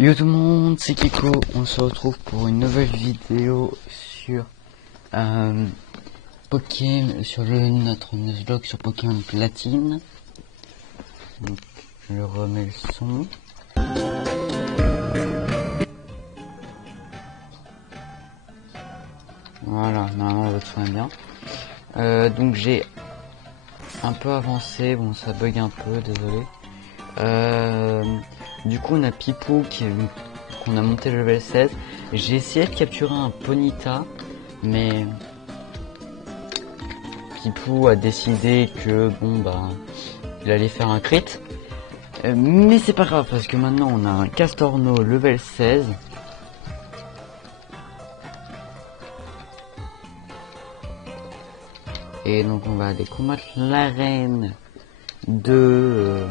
Yo tout le monde, c'est Kiko, on se retrouve pour une nouvelle vidéo sur Pokémon, sur notre nuzlocke sur Pokémon Platine. Donc, je remets le son. Voilà, normalement votre son est bien. Donc j'ai un peu avancé, bon ça bug un peu, désolé. Du coup on a Pipou qu'on a monté le level 16. J'ai essayé de capturer un Ponyta, mais Pipou a décidé que bon bah il allait faire un crit. Mais c'est pas grave parce que maintenant on a un Castorno level 16. Et donc on va aller combattre l'arène de...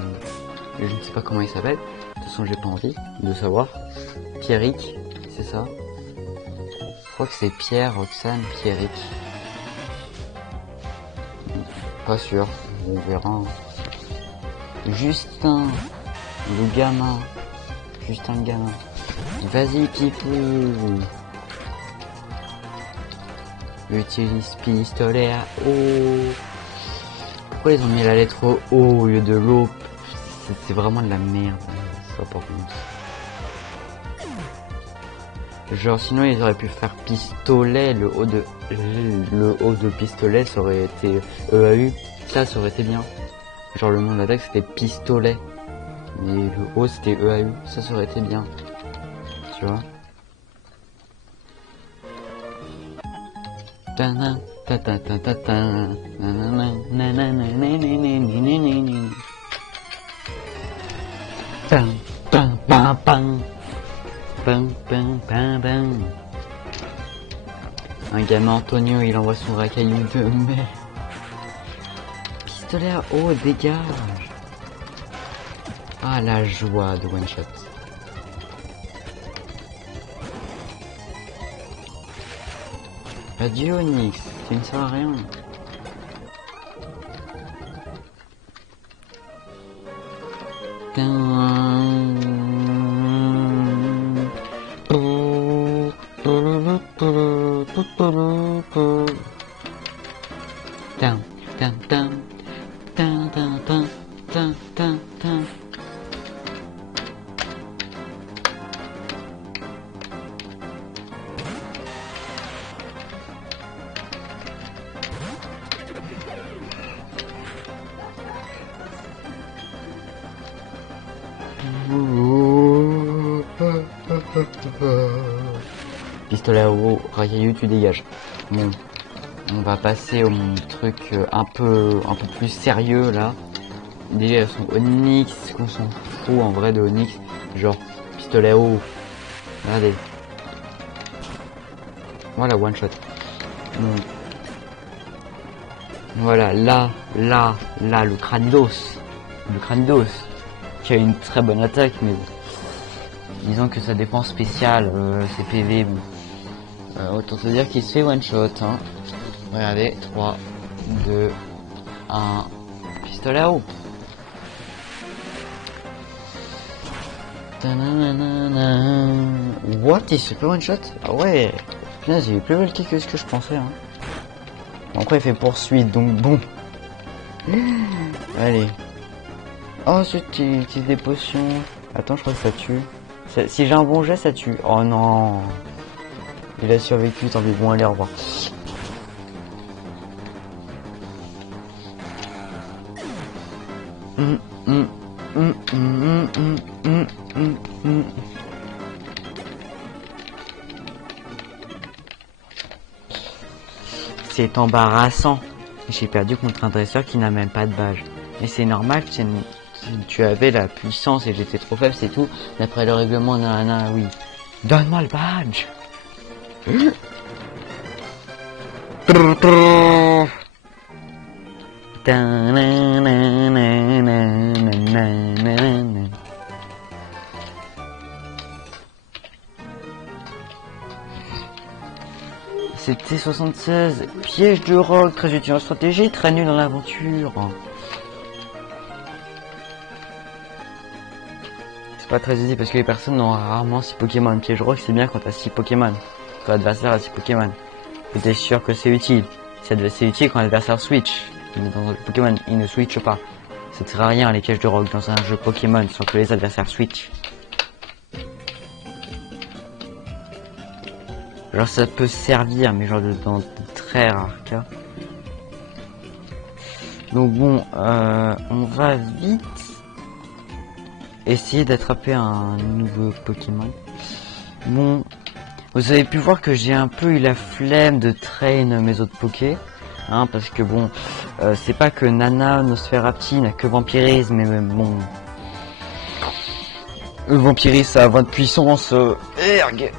je ne sais pas comment il s'appelle. De toute façon j'ai pas envie de savoir. Pierrick, c'est ça. Je crois que c'est Pierre, Roxane, Pierrick. Pas sûr, on verra. Justin, le gamin. Justin le gamin. Vas-y Pipou. Utilise pistolet à eau. Pourquoi ils ont mis la lettre O au lieu de l'eau? C'est vraiment de la merde. Ça par contre. Genre sinon ils auraient pu faire pistolet, le haut de pistolet ça aurait été EAU, ça aurait été bien. Genre le nom de l'attaque c'était pistolet. Mais le haut c'était EAU, ça aurait été bien. Tu vois. Un gamin Antonio, il envoie son racaillou de mer. Pistolet à eau, dégage. Ah la joie de one shot. Adieu Onyx, tu ne sers à rien. Pistolet à eau, racaillou, tu dégages. Bon, on va passer au truc un peu plus sérieux là. Déjà elles sont Onyx, qu'on s'en fout en vrai de Onyx. Genre pistolet à eau. Regardez. Voilà one shot. Bon. Voilà, là, le Cranidos. Le Cranidos. Qui a une très bonne attaque, mais disons que sa défense spéciale, c'est PV, bon. Autant te dire qu'il se fait one shot, hein. Regardez, 3, 2, 1, pistolet à eau. What, il se fait one shot? Ah ouais, punaise, il est plus bulky que ce que je pensais, hein. Bon, après il fait poursuite, donc bon. Allez. Oh, ensuite tu utilises des potions. Attends, je crois que ça tue. Si j'ai un bon jet, ça tue. Oh non. Il a survécu, tant pis, bon, allez, au revoir. C'est embarrassant. J'ai perdu contre un dresseur qui n'a même pas de badge. Mais c'est normal, tu avais la puissance et j'étais trop faible, c'est tout. D'après le règlement, nanana, oui. Donne-moi le badge. C'était 76. Piège de rock, très utile en stratégie, très nul dans l'aventure. c'est pas très utile parce que les personnes ont rarement 6 Pokémon. Piège rock, c'est bien quand t'as 6 Pokémon. Quand l'adversaire a 6 Pokémon. Et t'es sûr que c'est utile. C'est utile quand l'adversaire switch. Mais dans le Pokémon, il ne switch pas. Ça ne sert à rien les pièges de rock dans un jeu Pokémon sans que les adversaires switch. Genre ça peut servir, mais genre dans de très rares cas. Donc bon, on va vite essayer d'attraper un nouveau Pokémon. Bon, vous avez pu voir que j'ai un peu eu la flemme de train mes autres Poké. Hein, parce que bon, c'est pas que Nana, Nosferapti n'a que vampirisme, mais bon... Vampirisme ça a 20 de puissance, erg.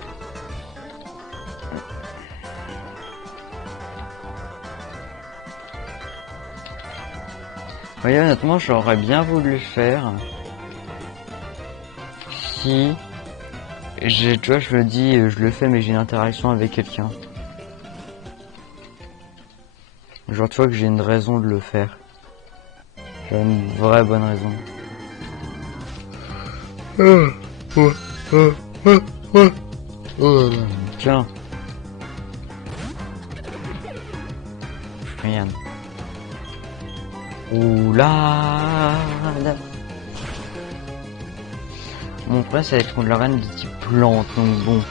Oui, honnêtement, j'aurais bien voulu le faire. Si... tu vois, je me dis, je le fais, mais j'ai une interaction avec quelqu'un. Genre, tu vois que j'ai une raison de le faire. J'ai une vraie bonne raison. Tiens. Rien. Ouh là là. Mon problème, ça va être contre la reine de type plante. Donc bon.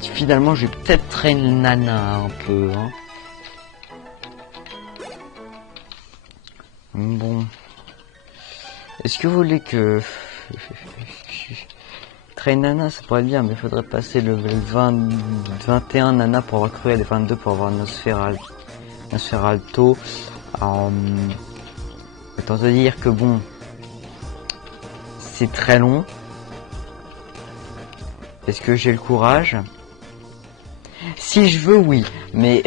Finalement, je vais peut-être traîner Nana un peu. Hein. Bon. Est-ce que vous voulez que... Train Nana, ça pourrait être bien, mais il faudrait passer le 21 Nana pour avoir cru à les 22 pour avoir Nosferalto. Autant te dire que bon... C'est très long. Est-ce que j'ai le courage? Si je veux, oui, mais...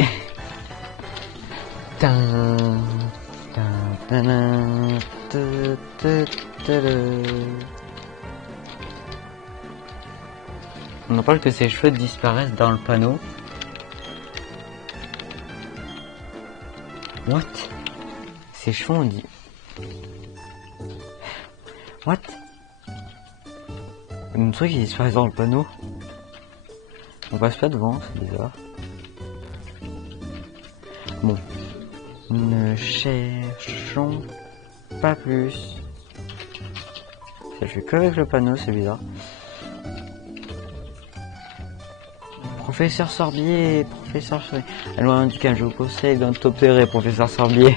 On en parle que ses cheveux disparaissent dans le panneau. What? Ses cheveux on dit... What? Un truc qui disparaît dans le panneau. On passe pas devant, c'est bizarre. Bon. Ne cherchons pas plus. Ça fait que avec le panneau, c'est bizarre. Professeur Sorbier, professeur Sorbier. Loin du calme, je vous conseille d'obtempérer, professeur Sorbier.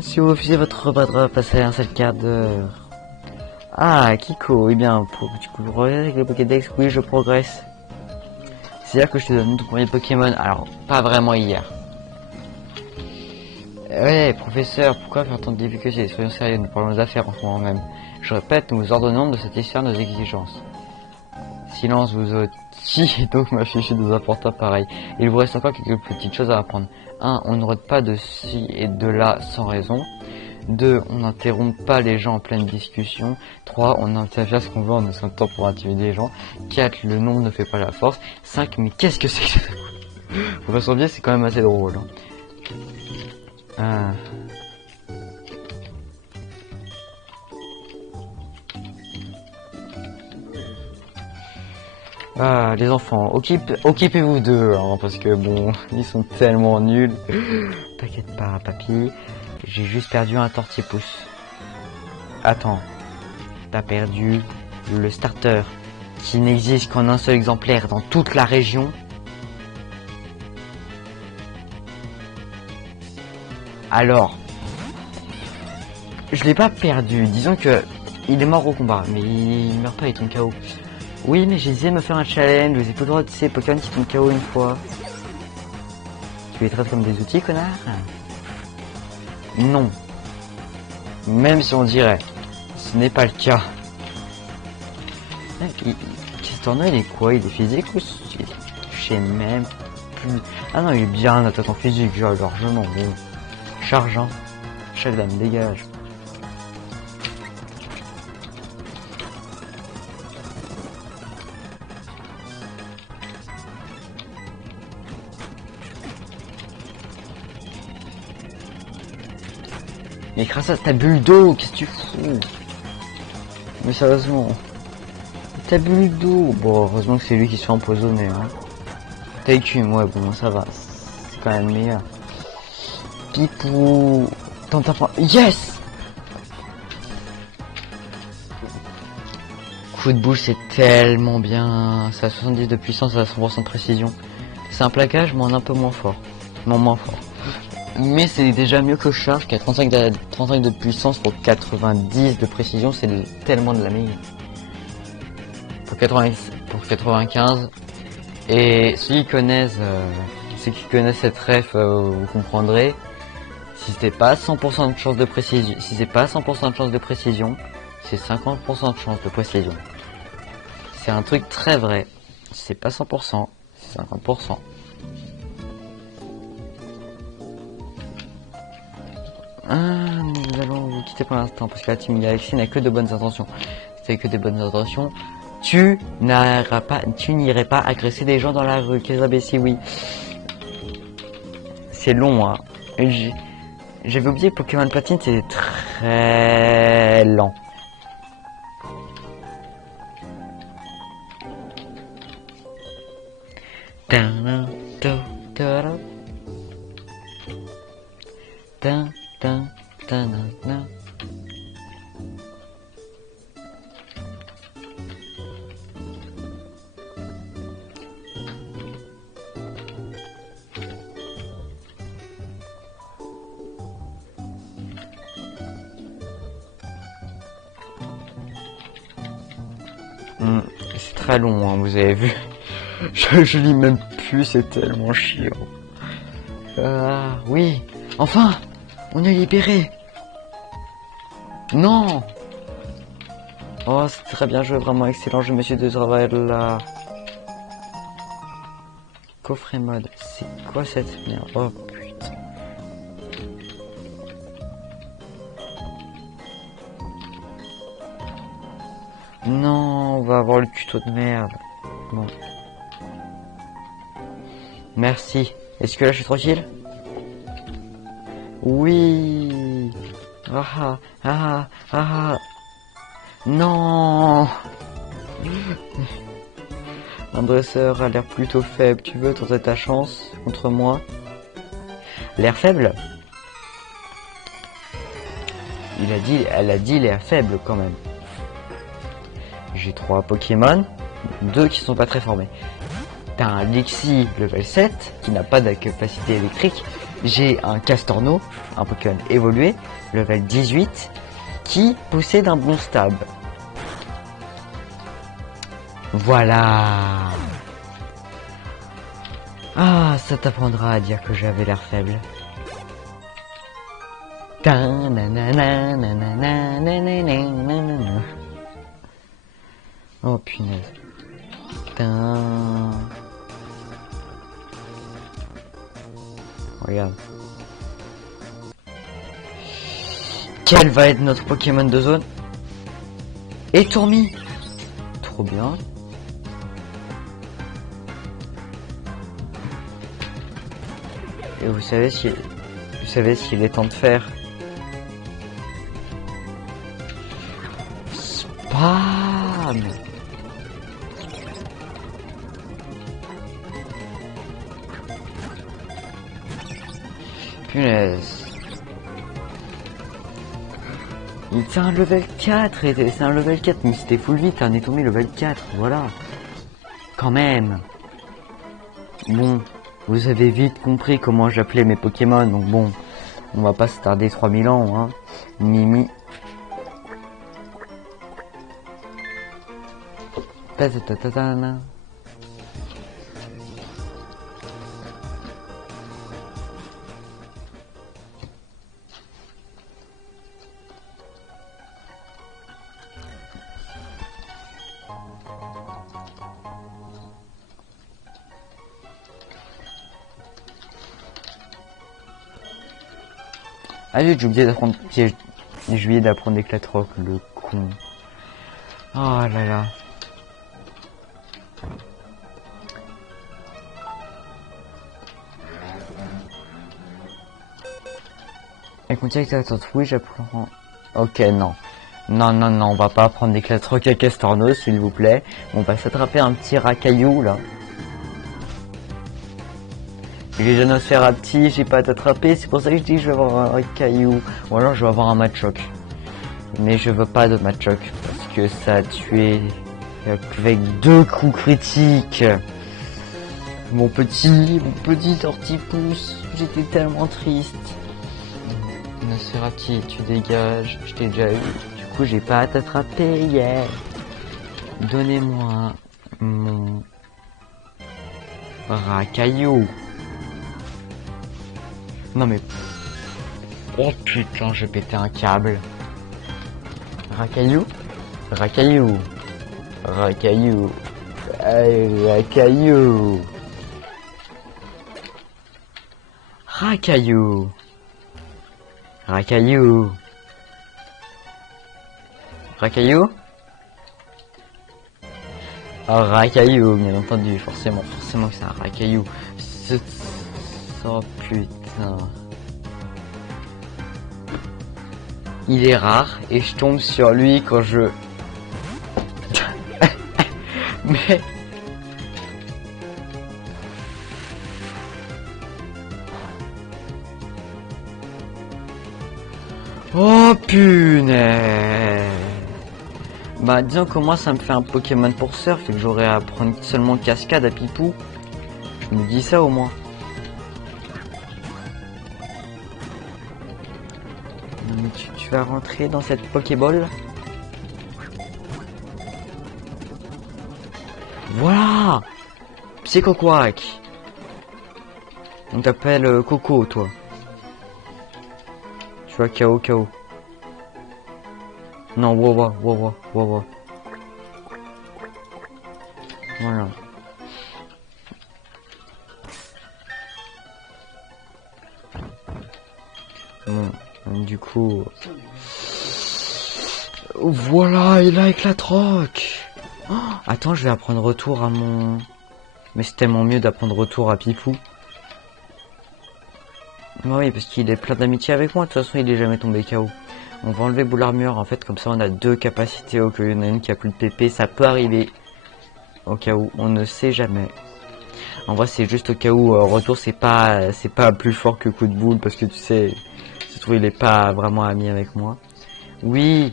Si vous refusez votre repas de passer un seul quart d'heure. Ah, Kiko, eh bien, tu progresses avec le Pokédex, oui, je progresse. C'est-à-dire que je te donne ton premier Pokémon, alors, pas vraiment hier. Ouais, professeur, pourquoi faire tant de difficultés? Soyons sérieux, nous parlons d'affaires en ce moment même. Je répète, nous vous ordonnons de satisfaire nos exigences. Silence, vous aussi, et donc m'afficher des importants pareils. Il vous reste encore quelques petites choses à apprendre. 1. On ne rôde pas de ci et de là sans raison. 2. On n'interrompt pas les gens en pleine discussion. 3. On intervient ce qu'on veut en un temps pour intimider les gens. 4. Le nombre ne fait pas la force. 5. Mais qu'est-ce que c'est que ça? Professeur Biais, c'est quand même assez drôle. Hein. Ah, les enfants, occupez-vous d'eux, hein, parce que bon, ils sont tellement nuls. T'inquiète pas, papy, j'ai juste perdu un tortillpouce. Attends, t'as perdu le starter, qui n'existe qu'en un seul exemplaire dans toute la région. Alors, je l'ai pas perdu, disons que il est mort au combat, mais il meurt pas, il tombe KO. Oui, mais j'ai essayé de me faire un challenge, vous avez pas le droit de ces Pokémon qui tombent KO une fois. Tu les traites comme des outils, connard? Non. Même si on dirait, ce n'est pas le cas. Qu'est-ce que t'en as, il est quoi? Il est physique ou... Je sais même plus... Ah non, il est bien attaquant physique, genre largement, bon. Chargeant. Chef d'âme, dégage. Mais grâce à ta bulle d'eau, qu'est-ce que tu fous? Mais sérieusement. T'as bu le dos. Bon, heureusement que c'est lui qui se fait empoisonner. Hein. Taïkum, ouais, bon, ça va. C'est quand même meilleur. Pipou. Tente à prendre. Yes! Coup de bouche, c'est tellement bien. C'est à 70 de puissance, à 100% de précision. C'est un plaquage, mais en un peu moins fort. Non, moins fort. Mais c'est déjà mieux que charge, qui a 35 de puissance pour 90 de précision. C'est tellement de la meilleure. Pour 95. Et ceux qui connaissent cette ref, vous comprendrez. Si c'est pas 100% de chance de précision, si c'est pas 100% de chance de précision, c'est 50% de chance de précision. C'est un truc très vrai. Si c'est pas 100%, c'est 50%. Nous allons vous quitter pour l'instant parce que la team Galaxy n'a que de bonnes intentions. C'est que des bonnes intentions. Tu n'irais pas agresser des gens dans la rue. Kézabessi, oui. C'est long, hein. J'avais oublié que Pokémon Platine c'est très lent. C'est très long, hein, vous avez vu. Je lis même plus, c'est tellement chiant. Oui, enfin, on est libéré. Non. Oh, c'est très bien joué, vraiment excellent jeu, monsieur de travail là. Coffret mode, c'est quoi cette merde? Oh putain. Non, on va avoir le tuto de merde. Bon. Merci. Est-ce que là je suis tranquille? Oui. Ah ah ah ah. Non. Un dresseur a l'air plutôt faible. Tu veux tenter ta chance contre moi? L'air faible? Elle a dit l'air faible quand même. J'ai 3 Pokémon, 2 qui sont pas très formés. T'as un Lixie level 7 qui n'a pas de capacité électrique. J'ai un Castorno, un Pokémon évolué, level 18, qui possède un bon stab. Voilà. Ah, ça t'apprendra à dire que j'avais l'air faible. Oh punaise. Regarde. Quel va être notre Pokémon de zone? Et Tourmi. Trop bien. Et vous savez s'il est temps de faire spam. Punaise. Il tient un level 4 et c'est un level 4, mais c'était full vite, un Etomi level 4, voilà. Quand même. Bon, vous avez vite compris comment j'appelais mes Pokémon, donc bon, on va pas se tarder 3000 ans, hein. Mimi. Ta-ta-ta-ta-ta-na. Ah j'ai oublié d'apprendre. J'ai oublié d'apprendre Éclatroc, le con. Oh là là. Elle contient Éclatroc, oui j'apprends. Ok non. Non, non, non, on va pas prendre des Clasrock à Castorno, s'il vous plaît. On va s'attraper un petit racaillou, là. Les Genosferapti, j'ai pas à t'attraper, c'est pour ça que je dis que je vais avoir un racaillou. Ou alors je vais avoir un Machoc. Mais je veux pas de Machoc, parce que ça a tué avec 2 coups critiques. Mon petit tortipousse, j'étais tellement triste. Nosferati, tu dégages, je t'ai déjà eu. Du coup, j'ai pas à t'attraper, yeah. Donnez-moi mon racaillou. Non mais... Oh putain, j'ai pété un câble. Racaillou. Racaillou. Racaillou. Racaillou. Racaillou. Racaillou. Racaillou. Racaillou, bien entendu, forcément que c'est un racaillou. Oh putain. Il est rare et je tombe sur lui quand je... Mais... Oh punaise. Bah disons que moi ça me fait un Pokémon pour surf et que j'aurais à prendre seulement cascade à Pipou. Je me dis ça au moins. Mais tu vas rentrer dans cette Pokéball. Voilà. Psycho Quack. On t'appelle Coco toi. Tu vois KO KO. Non, Wawa. Voilà. Bon, du coup... Voilà, il a éclatroc. Oh, attends, je vais apprendre retour à mon... Mais c'est tellement mieux d'apprendre retour à Pipou. Oui, parce qu'il est plein d'amitié avec moi, de toute façon il est jamais tombé KO. On va enlever boule armure, en fait comme ça on a 2 capacités au cas où il y en a une qui a plus de PP, ça peut arriver. Au cas où, on ne sait jamais. En vrai c'est juste au cas où, retour c'est pas plus fort que coup de boule, parce que tu sais, je trouve il est pas vraiment ami avec moi. Oui.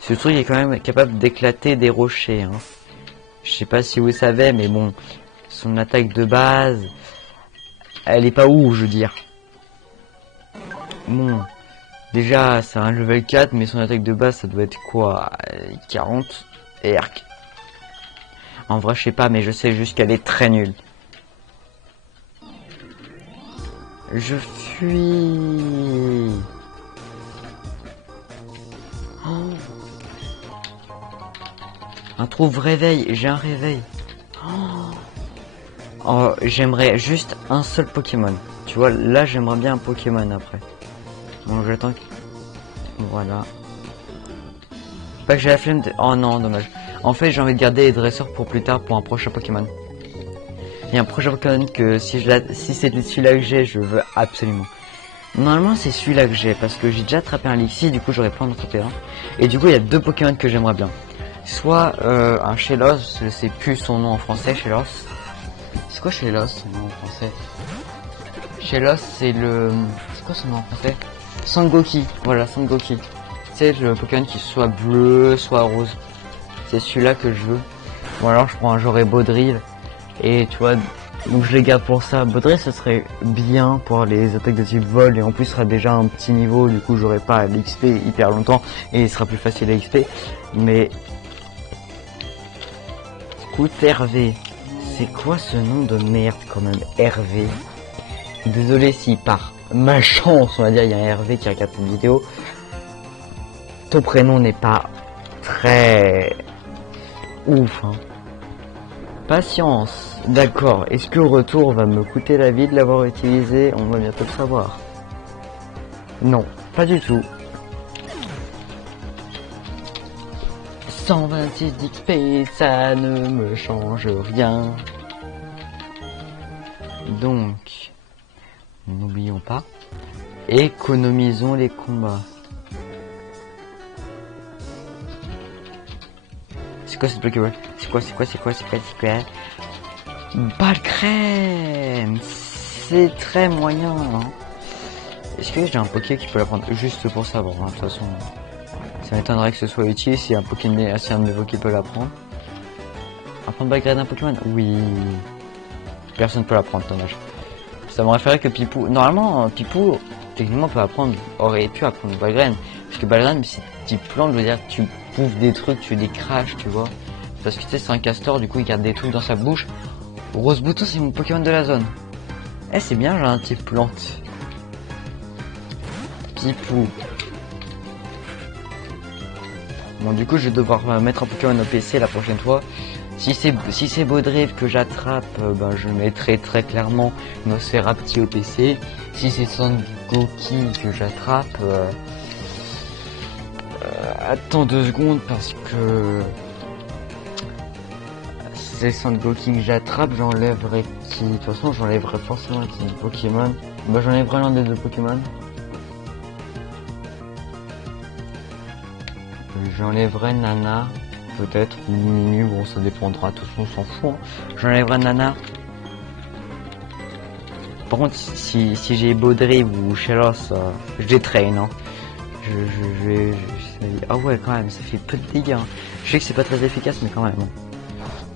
Ce truc est quand même capable d'éclater des rochers, hein. Je sais pas si vous savez, mais bon, son attaque de base, elle est pas ouf, je veux dire. Bon, déjà c'est un level 4, mais son attaque de base ça doit être quoi, 40 et arc. En vrai je sais pas, mais je sais juste qu'elle est très nulle. Je fuis. Oh. Un trouve réveil, j'ai un réveil. Oh, j'aimerais juste un seul Pokémon. Tu vois, là j'aimerais bien un Pokémon après. Bon, j'attends que... Voilà. Pas que j'ai la flemme de... Oh non, dommage. En fait, j'ai envie de garder les dresseurs pour plus tard, pour un prochain Pokémon. Il y a un prochain Pokémon que si c'était celui-là que j'ai, je veux absolument. Normalement, c'est celui-là que j'ai, parce que j'ai déjà attrapé un Lixie, du coup j'aurais pas en attrapé un. Et du coup, il y a 2 Pokémon que j'aimerais bien. Soit un Shellos, je sais plus son nom en français, Shellos. C'est quoi Shellos, son nom en français? Shellos, c'est le... C'est quoi son nom en français? Sangoki, voilà, Sangoki. C'est le Pokémon qui soit bleu, soit rose. C'est celui-là que je veux. Ou alors je prends un Joré Baudrill. Et tu vois, donc je les garde pour ça. Baudrill, ce serait bien pour les attaques de type vol. Et en plus, ce sera déjà un petit niveau. Du coup, j'aurai pas l'XP hyper longtemps. Et il sera plus facile à XP. Mais... Écoute, Hervé. C'est quoi ce nom de merde quand même, Hervé? Désolé si par ma chance, on va dire, il y a un Hervé qui regarde cette vidéo. Ton prénom n'est pas très ouf, hein. Patience, d'accord. Est-ce que le retour va me coûter la vie de l'avoir utilisé? On va bientôt le savoir. Non, pas du tout. 126 d'XP, ça ne me change rien. Donc, n'oublions pas, économisons les combats. C'est quoi cette Pokéball? C'est quoi? Balle crème. C'est très moyen. Hein. Est-ce que j'ai un Poké qui peut la prendre juste pour savoir? Hein, de toute façon, ça m'étonnerait que ce soit utile si un Pokémon, si un de mes Poké peut la prendre. Apprendre balle graine d'un Pokémon? Oui. Personne peut la prendre, dommage. Ça m'aurait fait que Pipou. Normalement, Pipou, techniquement, peut apprendre, aurait pu apprendre balle graine. Parce que balle graine, si tu plantes, je veux dire, tu bouffes des trucs, tu les craches, tu vois. Parce que tu sais, c'est un castor, du coup, il garde des trucs dans sa bouche. Rose Bouton, c'est mon Pokémon de la zone. Eh, c'est bien, j'ai un type plante. Pipou. Bon, du coup, je vais devoir mettre un Pokémon au PC la prochaine fois. Si c'est Baudrive que j'attrape, ben, je mettrai très clairement Nosferapti au PC. Si c'est Sangoki que j'attrape, attends 2 secondes parce que c'est Sangoki que j'attrape, j'enlèverai qui? De toute façon, j'enlèverai forcément un petit Pokémon. Bah, j'enlèverai l'un des 2 Pokémon. J'enlèverai Nana. Peut-être, ou Mimi, bon ça dépendra, tout on s'en fout. Hein. J'enlèverai Nana. Par contre, si j'ai Baudrive ou Shellos, je les traîne. Hein. Je vais... Ah ouais, quand même, ça fait peu de dégâts. Hein. Je sais que c'est pas très efficace, mais quand même. Hein.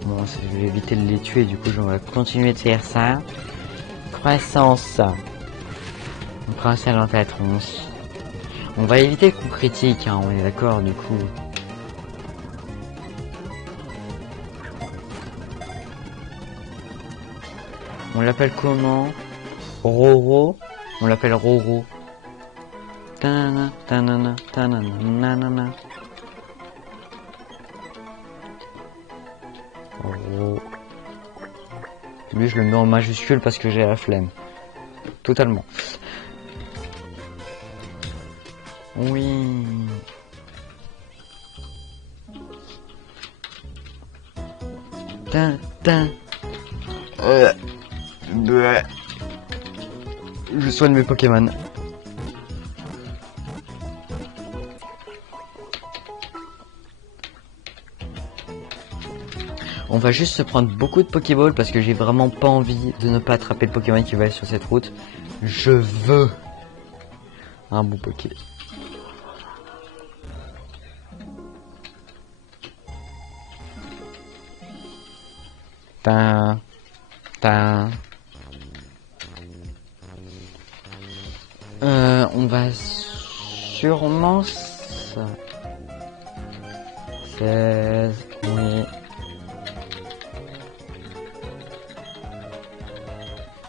Bon, je vais éviter de les tuer, du coup, je vais continuer de faire ça. Croissance. On prend ça dans ta tronche. On va éviter le coup critique, hein, on est d'accord, du coup. On l'appelle comment? Roro. On l'appelle Roro. Tanana, tanana, tanana, nanana. Roro. Lui, je le mets en majuscule parce que j'ai la flemme. Totalement. Oui. Tin. Je soigne mes Pokémon. On va juste se prendre beaucoup de Pokéballs parce que j'ai vraiment pas envie de ne pas attraper le Pokémon qui va être sur cette route. Je veux un bon Poké. On va sûrement 16, oui.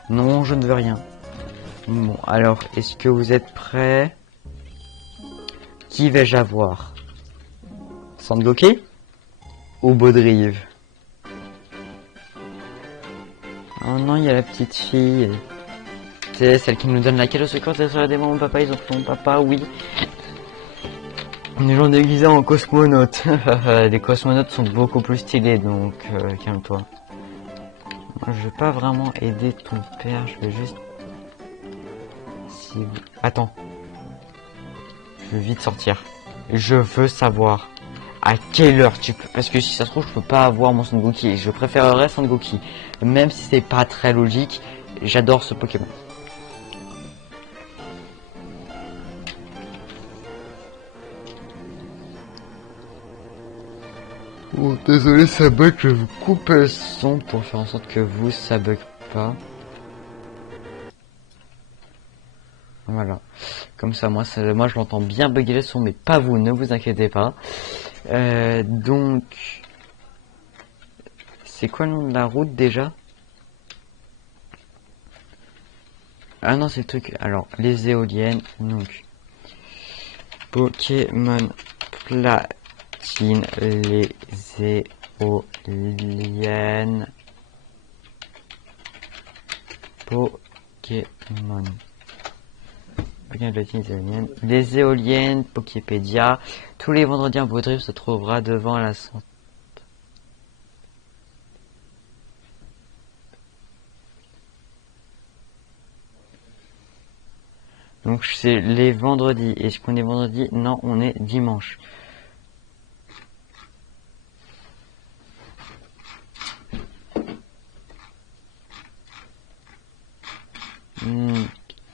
Non, je ne veux rien. Bon, alors, est-ce que vous êtes prêts? Qui vais-je avoir? Sangoki ou Baudrive? Oh non, il y a la petite fille. C'est celle qui nous donne la cadeau secrète, c'est sur la démon. Mon papa, ils ont fait mon papa, oui. Les gens déguisés en cosmonautes. Les cosmonautes sont beaucoup plus stylés, donc calme-toi. Moi, je vais pas vraiment aider ton père, je vais juste... Attends. Je veux vite sortir. Je veux savoir à quelle heure tu peux... Parce que si ça se trouve, je peux pas avoir mon Sangoki. Je préférerais Sangoki. Même si c'est pas très logique, j'adore ce Pokémon. Oh, désolé, ça bug, je vais vous couper le son pour faire en sorte que vous, ça bug pas. Voilà. Comme ça, moi je l'entends bien bugger le son, mais pas vous, ne vous inquiétez pas. Donc... C'est quoi le nom de la route, déjà? Ah non, c'est le truc... Alors, les éoliennes, donc... Pokémon Platine, les éoliennes... Pokémon... Pokémon Platine, les éoliennes... Les éoliennes, Poképédia... Tous les vendredis, un Baudrive se trouvera devant la centrale. Donc c'est les vendredis. Est-ce qu'on est vendredi? Non, on est dimanche.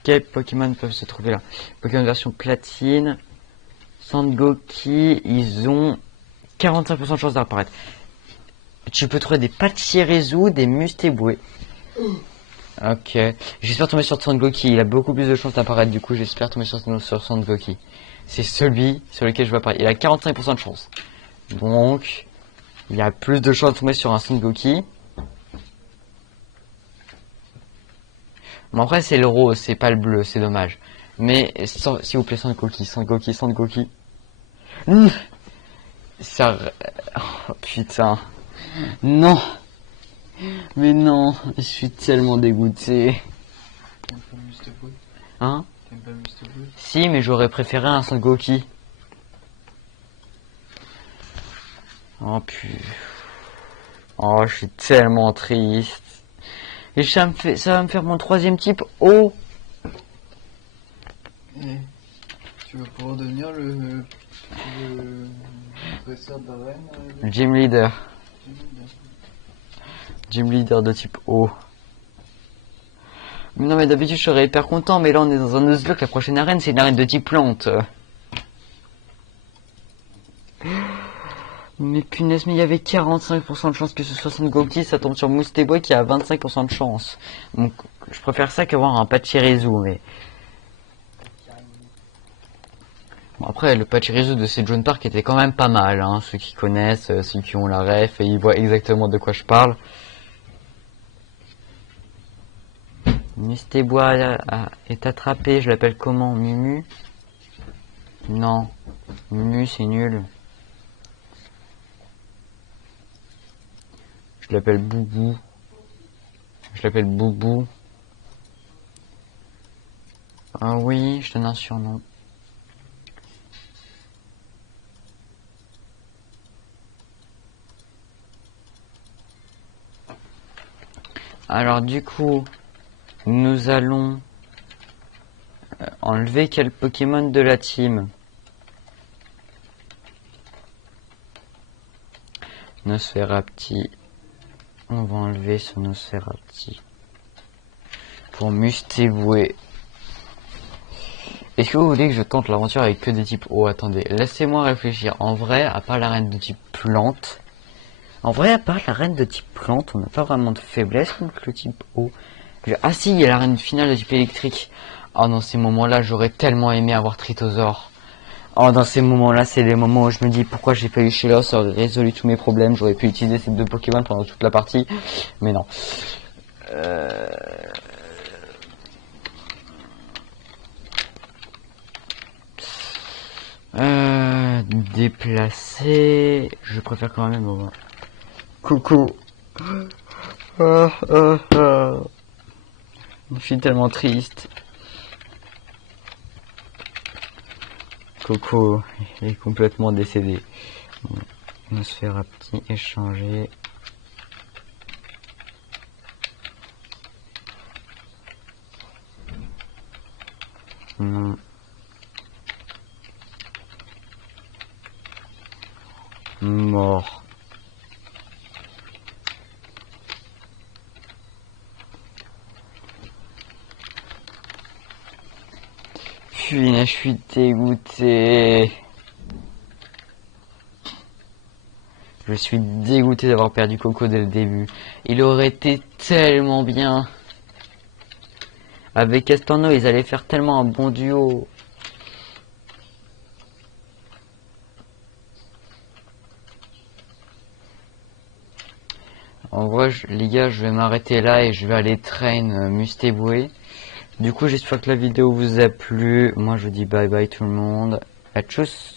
Quels Pokémon peuvent se trouver là? Pokémon version platine. Sangoki, ils ont 45% de chance d'apparaître. Tu peux trouver des Pachirisu, des Mustéboué. Ok. J'espère tomber sur Sangoki. Il a beaucoup plus de chances d'apparaître. Du coup, j'espère tomber sur Sangoki. C'est celui sur lequel je vais apparaître. Il a 45% de chance. Donc, il y a plus de chances de tomber sur un Sangoki. Bon, après, c'est le rose, c'est pas le bleu. C'est dommage. Mais, s'il vous plaît, Sangoki. Ça... Oh, putain. Non. Mais non, je suis tellement dégoûté. T'aimes pas Mustéboué? Hein? T'aimes pas Mustéboué? Si, mais j'aurais préféré un Sangoki. Oh putain. Oh, je suis tellement triste. Et ça va me faire mon 3e type O. Et tu vas pouvoir devenir le professeur Darren Gym leader. Gym leader de type O. Mais non, mais d'habitude je serais hyper content, mais là on est dans un Nuzlocke, la prochaine arène c'est une arène de type plante. Mais punaise, mais il y avait 45% de chance que ce soit Sangoki, ça tombe sur Mustéboué qui a 25% de chance. Donc je préfère ça qu'avoir un Pachirisu, mais... Bon, après, le Pachirisu de Sejon Park était quand même pas mal, hein. Ceux qui connaissent, ceux qui ont la ref, et ils voient exactement de quoi je parle. Mustéboué est attrapé, je l'appelle comment? Mumu? Non. Mumu, c'est nul. Je l'appelle Boubou. Ah oui, je donne un surnom. Alors du coup, nous allons enlever quel Pokémon de la team? Nosferapti. On va enlever ce Nosferapti. Pour Mustéboué. Est-ce que vous voulez que je tente l'aventure avec que des types O? Attendez, laissez-moi réfléchir. En vrai, à part la reine de type plante... on n'a pas vraiment de faiblesse contre le type O. Ah si, il y a la reine finale de type électrique. Oh, dans ces moments-là, j'aurais tellement aimé avoir Tritosaur. Oh, dans ces moments-là, c'est les moments où je me dis pourquoi j'ai pas eu Sheila, ça aurait résolu tous mes problèmes. J'aurais pu utiliser ces 2 Pokémon pendant toute la partie. Mais non. Déplacer. Je préfère quand même. Bon, coucou. Je suis tellement triste. Coco est complètement décédé. On va se faire un petit échanger. Mort. Putain, je suis dégoûté. Je suis dégoûté d'avoir perdu Coco dès le début. Il aurait été tellement bien. Avec Estorno, ils allaient faire tellement un bon duo. En vrai, les gars, je vais m'arrêter là et je vais aller train Mustéboué. Du coup, j'espère que la vidéo vous a plu. Moi, je vous dis bye bye tout le monde. À tchuss.